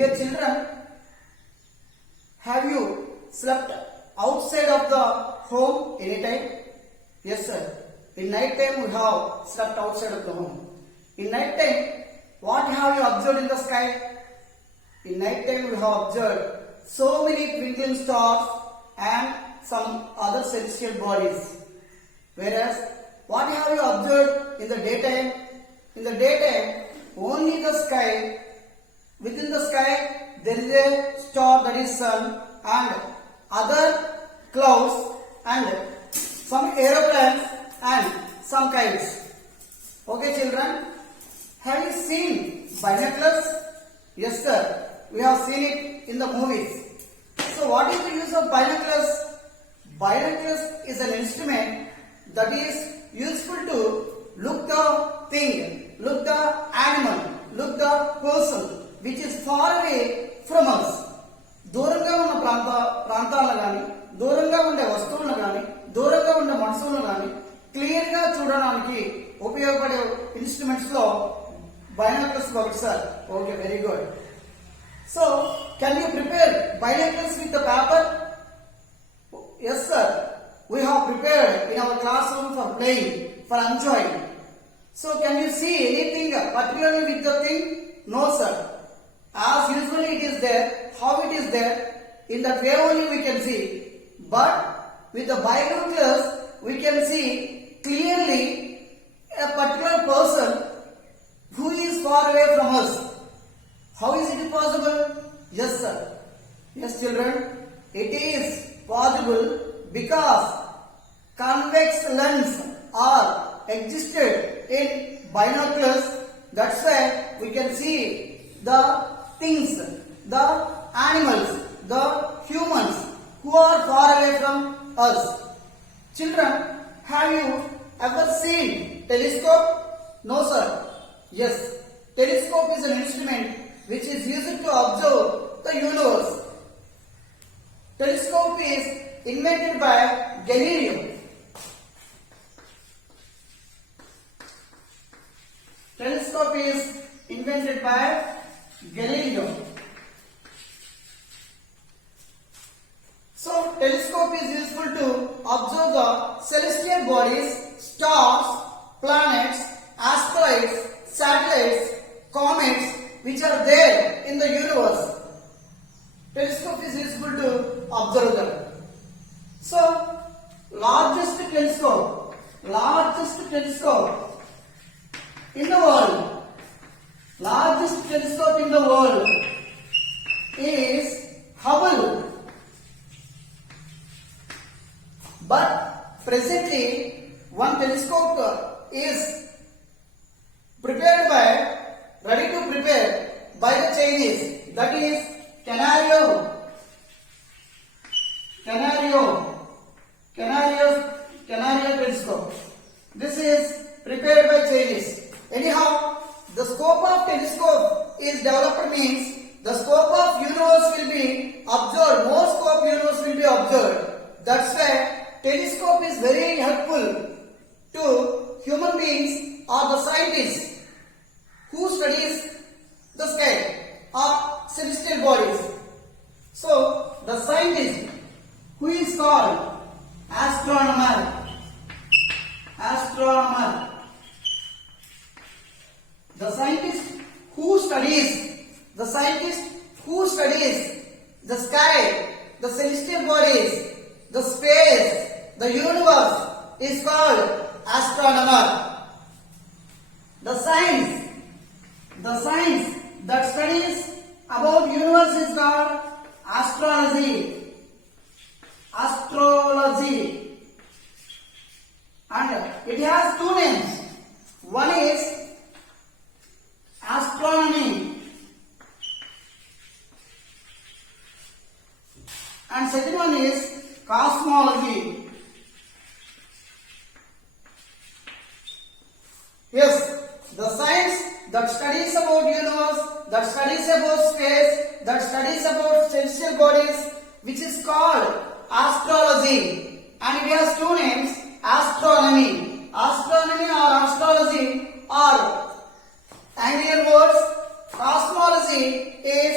Dear children, have you slept outside of the home anytime? Yes, sir. In night time we have slept outside of the home. In night time, what have you observed in the sky? In night time we have observed so many twinkling stars and some other celestial bodies. Whereas, what have you observed in the daytime? In the daytime, only the sky. Within the sky, there is a star, that is sun, and other clouds and some aeroplanes and some kites. Okay, children? Have you seen binoculars? Yes, sir. We have seen it in the movies. So, what is the use of binoculars? Binoculars is an instrument that is useful to look the thing, look the animal, look the person which is far away from us. దూరంగా ఉన్న ప్రాంతాలను కానీ, దూరంగా ఉండే వస్తువులను కానీ, దూరంగా ఉండే మనుషులను కానీ క్లియర్ గా చూడడానికి ఉపయోగపడే ఇన్స్ట్రుమెంట్స్ లో బైనాక్యులర్స్ ఒకటి sir. Okay, very good. So can you prepare binoculars with the paper? Yes, sir. We have prepared in our classroom for playing, for enjoying. So, can you see anything particularly with the thing? No, sir. As usually it is there, how it is there, in that way only we can see. But with the binoculars, we can see clearly a particular person who is far away from us. How is it possible? Yes, sir. Yes, children. It is possible because convex lens are existed in binoculars. That's why we can see the things, the animals, the humans who are far away from us. Children, have you ever seen telescope? No, sir. Yes, telescope is an instrument which is used to observe the universe. Telescope is invented by Galileo. Telescope is invented by Galileo. So, telescope is useful to observe the celestial bodies, stars, planets, asteroids, satellites, comets, which are there in the universe. Telescope is useful to observe them. So, largest telescope in the world, largest telescope in the world is Hubble. But presently, one telescope is ready to prepare by the Chinese. That is Canario telescope. This is prepared by Chinese. Anyhow, the scope of telescope is developed means the scope of universe will be observed. More scope universe will be observed. That's why telescope is very helpful to human beings or the scientists who studies the sky or celestial bodies. So, the scientist who is called astronomer. The scientist who studies the sky, the celestial bodies, the space, the universe is called astronomer. The science that studies about universe is called astrology. And it has two names. One is astronomy and second one is cosmology. Yes, the science that studies about universe, that studies about space, that studies about celestial bodies, which is called astrology, and it has two names, astronomy. Astronomy or astrology are Anglian words. Cosmology is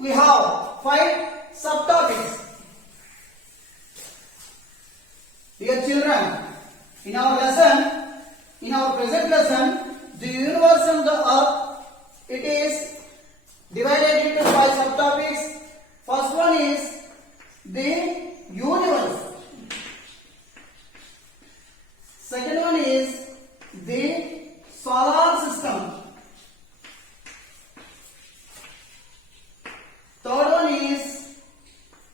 we have 5 subtopics. Dear children, in our present lesson, the universe and the earth, it is divided into 5 subtopics. First one is the universe. Second one is the solar system. Third one is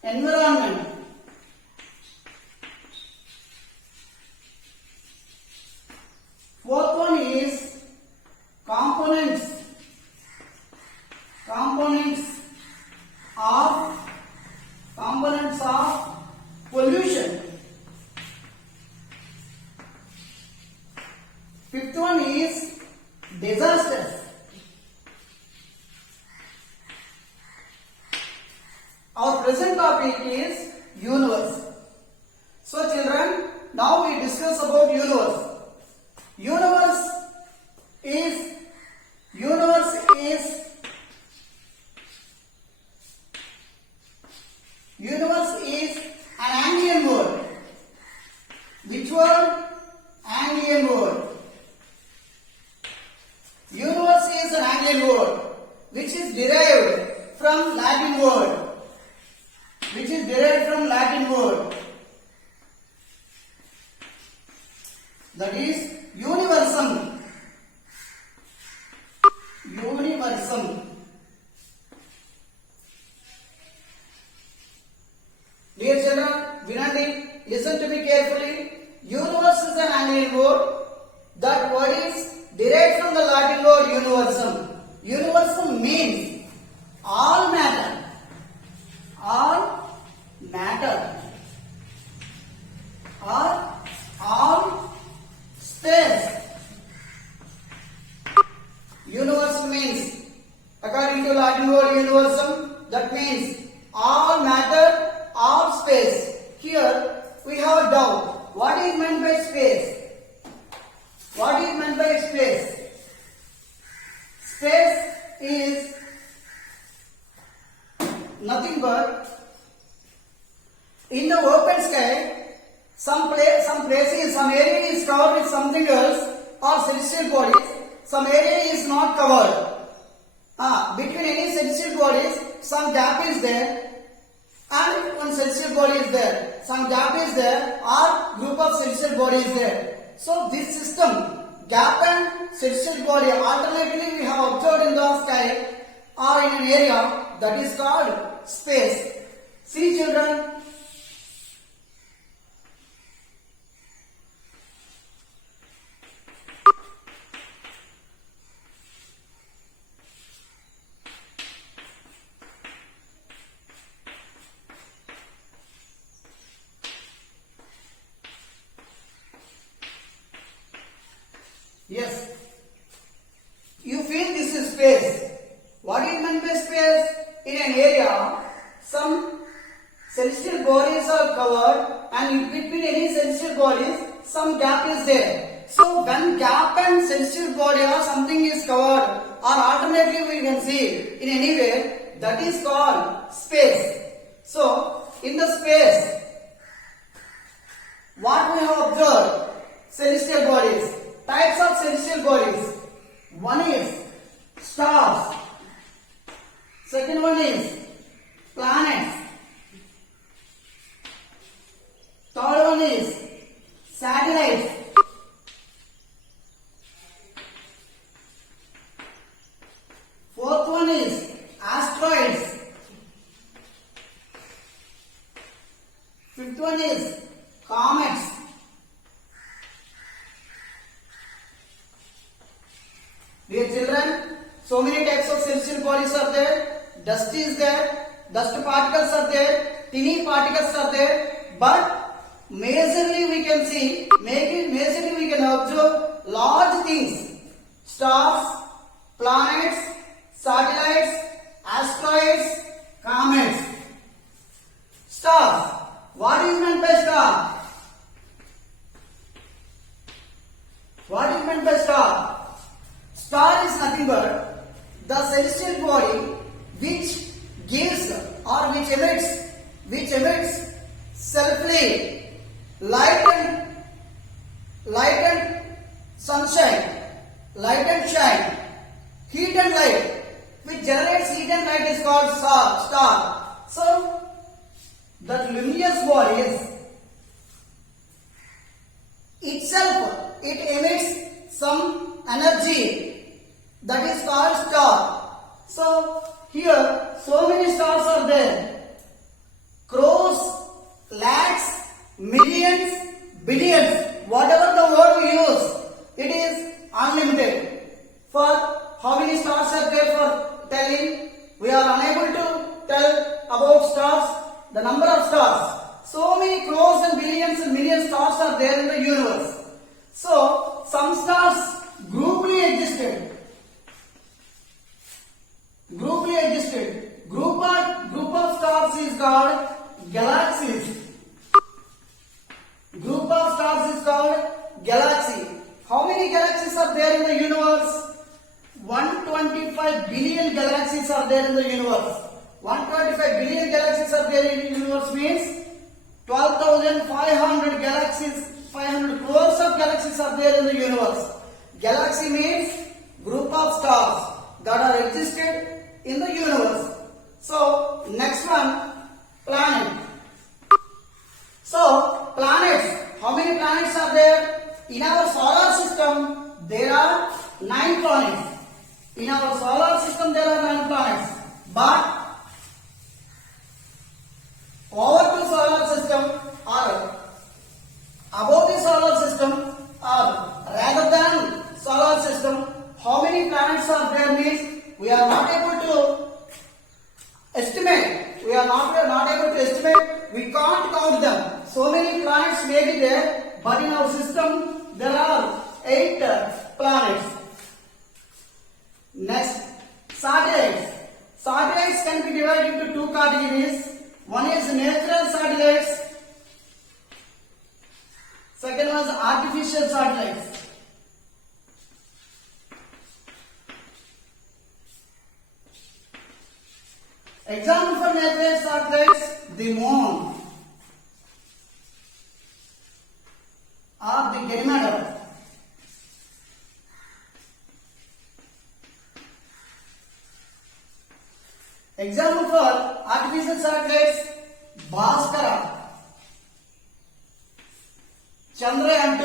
environment. Fourth one is components of pollution. Fifth one is disasters. Our present topic is universe. So children, now we discuss about universe. Universe is an Anglian word. Which word? Anglian word. Universe is an Anglian word which is derived from Latin word. That is universum. Dear children, Vinandi, listen to me carefully. Universe is an Anglian word. That word is derived from the Latin word universum. Universum means all matter, or all space. Universe means, according to Latin word universum, that means all matter, all space. Here we have a doubt. What is meant by space? Space is nothing but in the open sky, some area is covered with something else or celestial bodies, some area is not covered. Between any celestial bodies, some gap is there, and one celestial body is there. Some gap is there, or group of celestial body is there. So this system, gap and celestial body, alternatively we have observed in the sky or in an area, that is called space. See children, yes, you feel this is space. What is meant by space? In an area, some celestial bodies are covered, and in between any celestial bodies, some gap is there. So when gap and celestial body or something is covered, or alternatively we can see in any way, that is called space. So in the space, what we have observed? Celestial bodies. Types of celestial bodies. One is stars. Second one is planets. Third one is satellites. Fourth one is asteroids. Fifth one is comets. Dear children, so many types of celestial bodies are there. Dust is there, dust particles are there, tiny particles are there, but majorly we can see, majorly we can observe large things. Stars, planets, satellites, asteroids, comets. Stars. What is meant by star? What is meant by star? Star is nothing but the celestial body which gives or which emits selfly light and sunshine, light and shine, heat and light, which generates heat and light is called star. So that luminous bodies itself, it emits some energy that is called star. So here so many stars are there, crores, lakhs, millions, billions, whatever the word we use, it is unlimited. For how many stars are there for telling, we are unable to tell about stars, the number of stars. So many crores and billions and millions stars are there in the universe. So some stars grouply existed. Group of stars is called galaxies. Group of stars is called galaxy. How many galaxies are there in the universe? 125 billion galaxies are there in the universe. 125 billion galaxies are there in the universe means 12,500 galaxies, 500 crores of galaxies are there in the universe. Galaxy means group of stars that are existed in the universe. So next one, planet. So planets, how many planets are there? In our solar system there are 9 planets. In our solar system there are 9 planets. But over the solar system or above the solar system or rather than solar system, how many planets are there means we are not able to estimate. We are not able to estimate. We can't count them. So many planets may be there, but in our system there are 8 planets. Next, satellites. Satellites can be divided into 2 categories. One is natural satellites. Second one is artificial satellites. Example for natural satellites, the moon or the Ganymede. Example for artificial satellites, Bhaskara, Chandrayaan 2.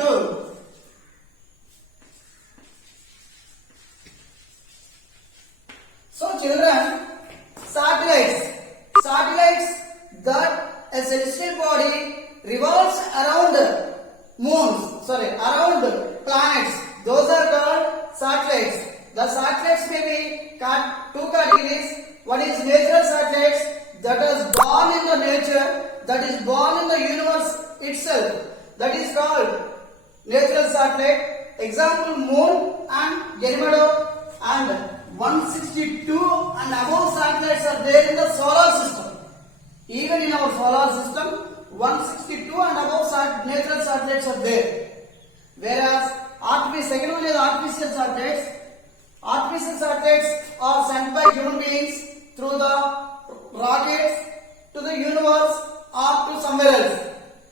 So children, satellites that a celestial body revolves around around planets, those are called satellites. The satellites may be 2 categories. One is natural satellites that is born in the nature, that is born in the universe itself, that is called natural satellite. Example, moon and Ganymede, and 162 and above satellites are there in the solar system. Even in our solar system, 162 and above natural satellites are there. Whereas second one is artificial satellites. Artificial satellites are sent by human beings through the rockets to the universe or to somewhere else.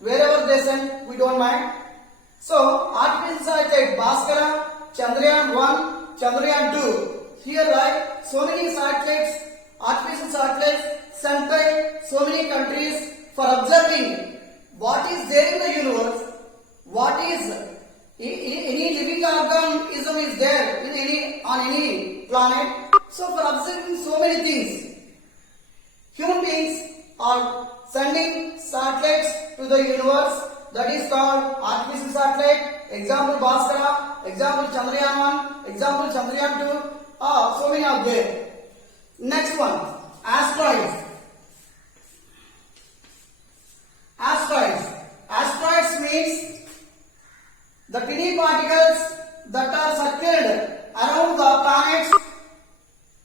Wherever they send, we don't mind. So artificial satellite Bhaskara, Chandrayaan 1, Chandrayaan 2. Here, right, so many satellites, artificial satellites sent by so many countries for observing what is there in the universe, what is any living organism is there on any planet. So for observing so many things, human beings are sending satellites to the universe, that is called artificial satellite. Example Bhaskara, example Chandrayaan 1, example Chandrayaan 2. So many are there. Next one, asteroids. Asteroids means the tiny particles that are circled around the planets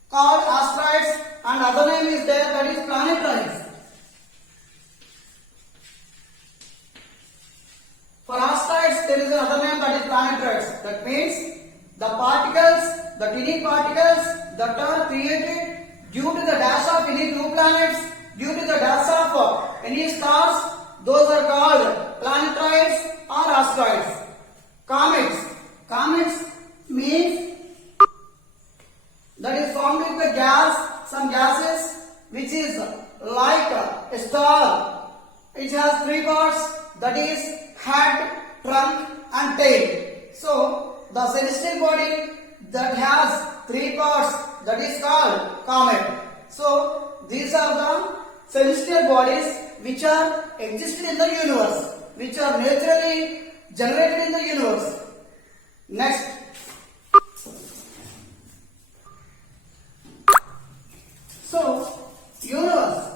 called asteroids, and other name is there, that is planetoids. For asteroids there is another name, that is planetoids. That means the particles, the tiny particles that are created due to the dash of any 2 planets the dust of any stars, those are called planetoids or asteroids. Comets. Comets means that is formed with the gas, some gases which is like a star. It has three parts, that is head, trunk and tail. So the celestial body that has three parts, that is called comet. So these are the celestial bodies which are existed in the universe, which are naturally generated in the universe. Next. So, universe.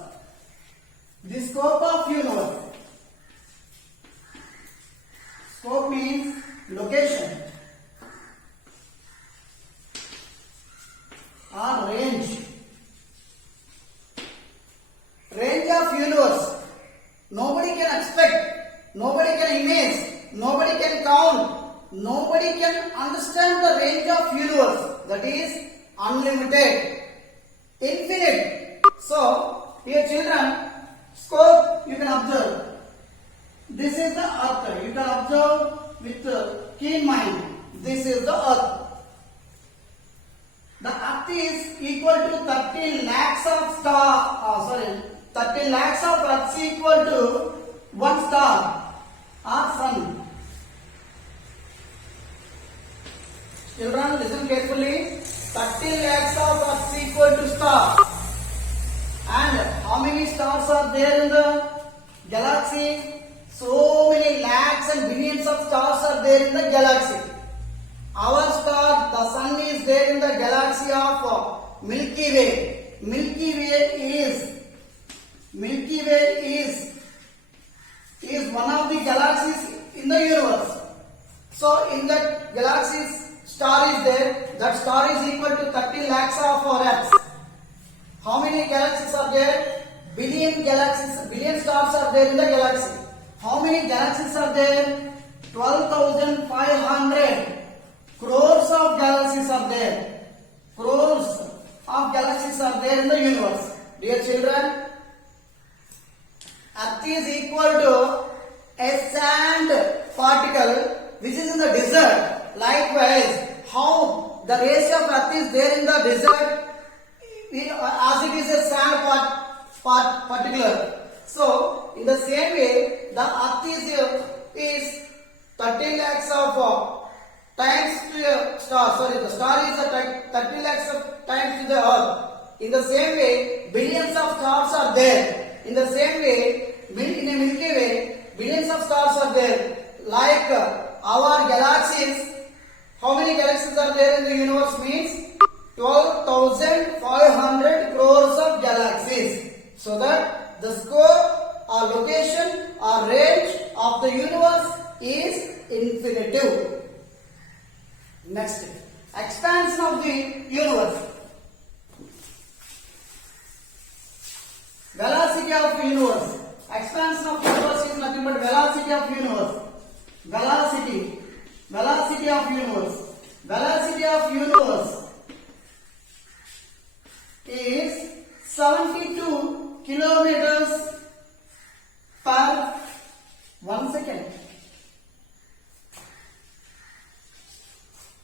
The scope of universe. Scope means location or range. Range of universe. Nobody can expect, nobody can imagine, nobody can count, nobody can understand the range of universe. That is unlimited, infinite. So, here children, scope you can observe. This is the earth. You can observe with keen mind. This is the earth. The earth is equal to 13 lakhs of 13 lakhs of earths equal to one star or sun. Children, listen carefully. 13 lakhs of earths equal to star. And how many stars are there in the galaxy? So many lakhs and billions of stars are there in the galaxy. Our star, the sun, is there in the galaxy of Milky Way. Milky Way is one of the galaxies in the universe. So in that galaxy, star is there. That star is equal to 30 lakhs of Earths. How many galaxies are there? Billion stars are there in the galaxy. How many galaxies are there? 12,500 crores of galaxies are there. Crores of galaxies are there in the universe. Dear children, Earth is equal to a sand particle which is in the desert. Likewise, how the race of Earth is there in the desert, as it is a sand particle. So, in the same way, the Earth is 30 lakhs of times to a star. Sorry, the star is 30 lakhs of times to the Earth. In the same way, billions of stars are there. In the same way, in a Milky Way, billions of stars are there. Like our galaxies, how many galaxies are there in the universe means 12,500 crores of galaxies. So that the scope or location or range of the universe is infinitive. Next, expansion of the universe. Velocity of the universe. Expansion of the universe is nothing but velocity of the universe. Velocity of the universe. Velocity of the universe is 72 kilometers per 1 second.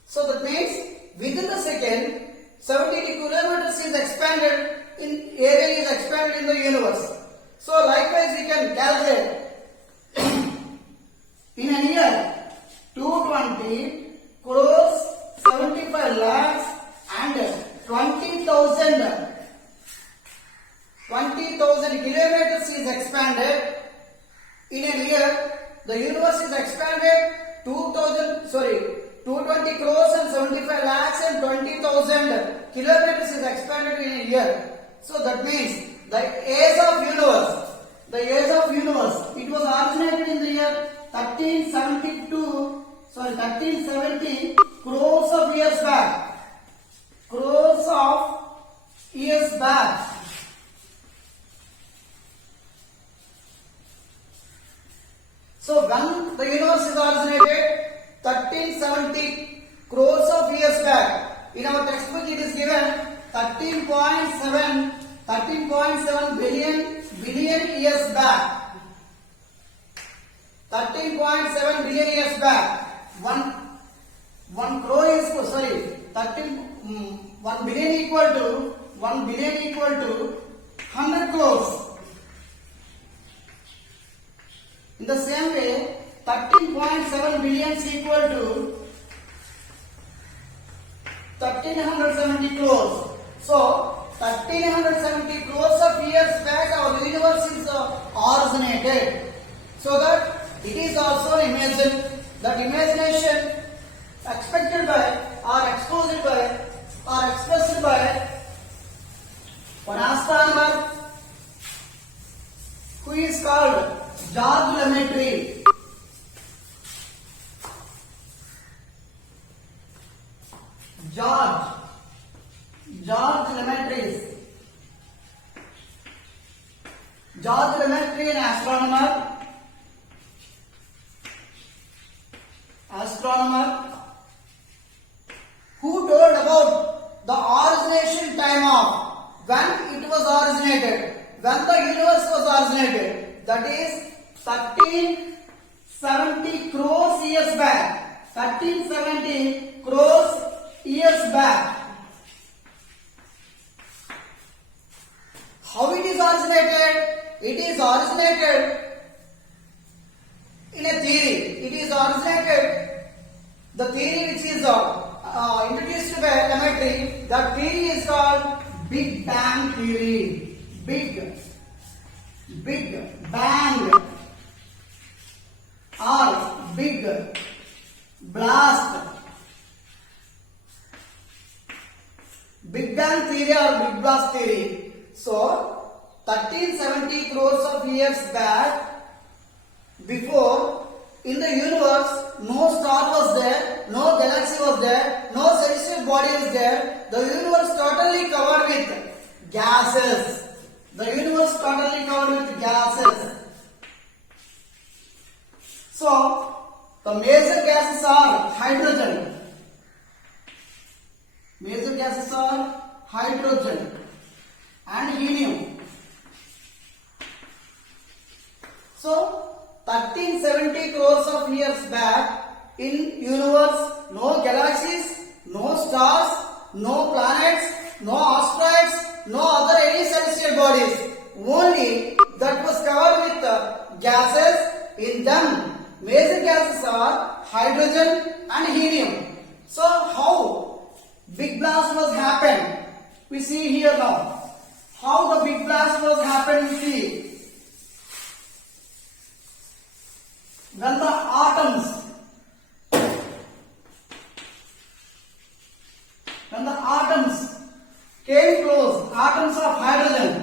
So that means within the second 70 kilometers is expanded in area is expanded in the universe. So likewise we can calculate in a year 220 crores 75 lakhs and 20,000 kilometers is expanded. In a year, the universe is expanded 220 crores and 75 lakhs and 20,000 kilometers is expanded in a year. So that means the age of universe, it was originated in the year 1370 crores of years back. So when the universe is originated 1370 crores of years back. In our textbook it is given 13.7 billion billion years back. 13.7 billion years back. One crore is 1 billion equal to 100 crores. In the same way, 13.7 billion is equal to 1370 crores. So 1370 crores of years back our universe is originated. So that it is also imagined, that imagination expected by or exposed by or expressed by one astronomer who is called George Lemaitre. George Lemaitre. George Lemaitre, an astronomer who told about the origination time of when it was originated, when the universe was originated, that is 1370 crores years back. 1370 crores years back. How it is originated? It is originated in a theory. It is originated, the theory which is introduced by Lemaitre, that theory is called Big Bang theory. Big Bang or Big Blast. Big Bang theory or Big Blast theory. So 1370 crores of years back, before, in the universe, no star was there, no galaxy was there, no celestial body was there. The universe totally covered with gases. The universe totally covered with gases. So, the major gases are hydrogen. Major gases are hydrogen and helium. So, 1370 crores of years back, in universe, no galaxies, no stars, no planets, no asteroids, no other any celestial bodies. Only that was covered with gases. In them, major gases are hydrogen and helium. So, how Big Blast was happened? We see here now. How the Big Blast was happened, we see. When the atoms came close, atoms of hydrogen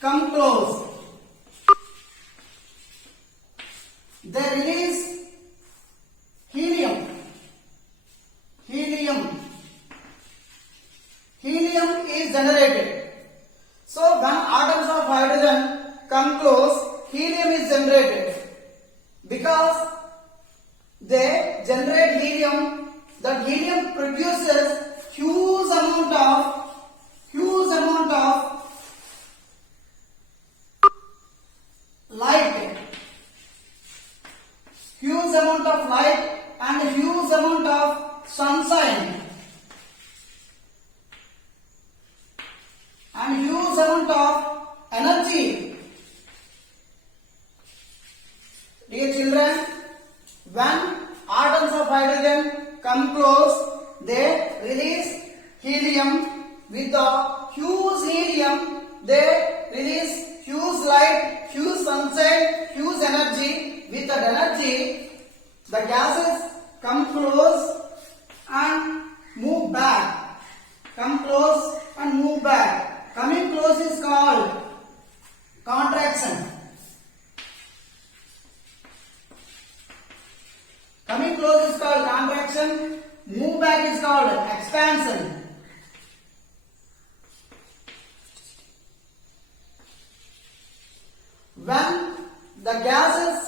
come close, they release helium. Helium is generated. So when atoms of hydrogen come close, helium is generated. Because they generate helium, that helium produces huge amount of light. Huge amount of light and huge amount of sunshine. And huge amount of energy. Dear children, when atoms of hydrogen come close, they release helium. With the huge helium, they release huge light, huge sunshine, huge energy. With that energy, the gases come close and move back. Come close and move back. Coming close is called contraction. Coming close is called contraction. Move back is called expansion. When the gases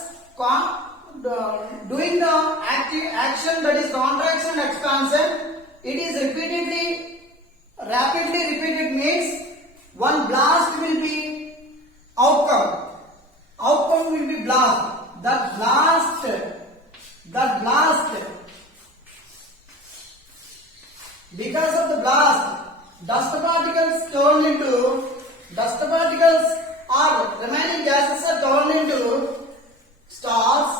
doing the action, that is contraction and expansion, it is repeatedly rapidly repeated means one blast will be outcome. Outcome will be blast. The blast, because of the blast, dust particles or remaining gases are turned into stars,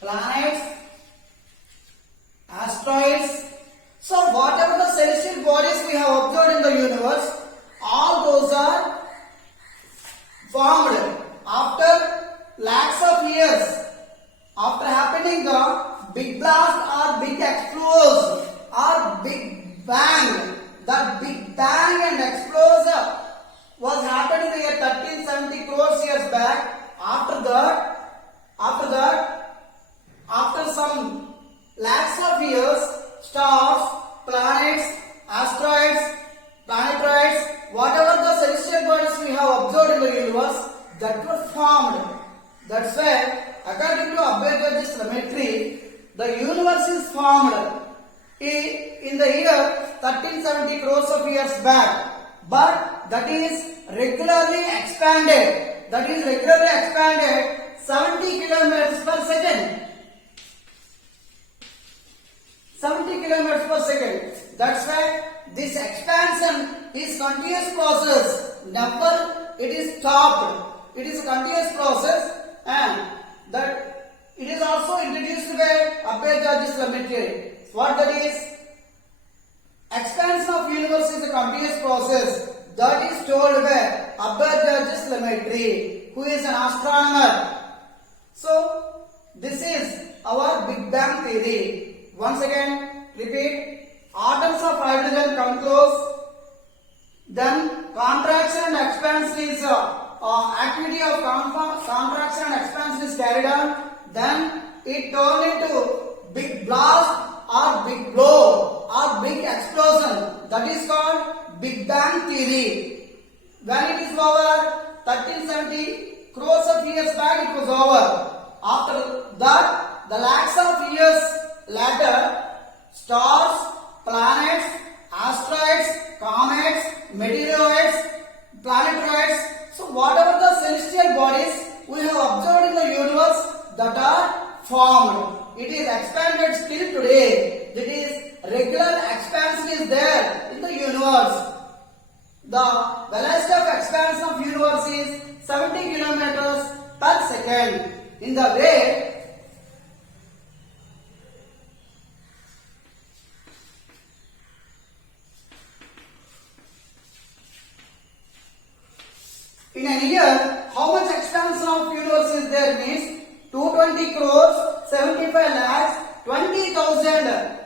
planets, asteroids. So whatever the celestial bodies we have observed in the universe, all those are formed after lakhs of years, after happening the big blast or big explosion or big bang. The big bang and explosion was happened in the year 1370 crores years back. After that, after some lakhs of years, stars, planets, asteroids, planetoids, whatever the celestial bodies we have observed in the universe, that were formed. That's why, according to APRS geometry, the universe is formed in the year 1370 crores of years back, but that is regularly expanded. 70 kilometers per second. 70 kilometers per second. That's why this expansion is continuous process. Never it is stopped. It is a continuous process, and that it is also introduced by APRS geometry. What that is? Expansion of universe is a continuous process. That is told by APRS geometry, who is an astronomer. So this is our Big Bang theory. Once again, repeat. Atoms of hydrogen come close. Then contraction and expansion is activity of contraction and expansion is carried on. Then it turned into big blast or big blow or big explosion. That is called Big Bang theory. When it is over, 1370 crores of years back it was over. After that, the lakhs of years later, stars, planets, asteroids, comets, meteoroids, planetoids. So whatever the celestial bodies we have observed in the universe that are formed, it is expanded still today. That is, regular expansion is there in the universe. The velocity of expansion of universe is 70 kilometers per second. In the way in a year, how much expansion of universe is there means 220 crores, 75 lakhs, 20,000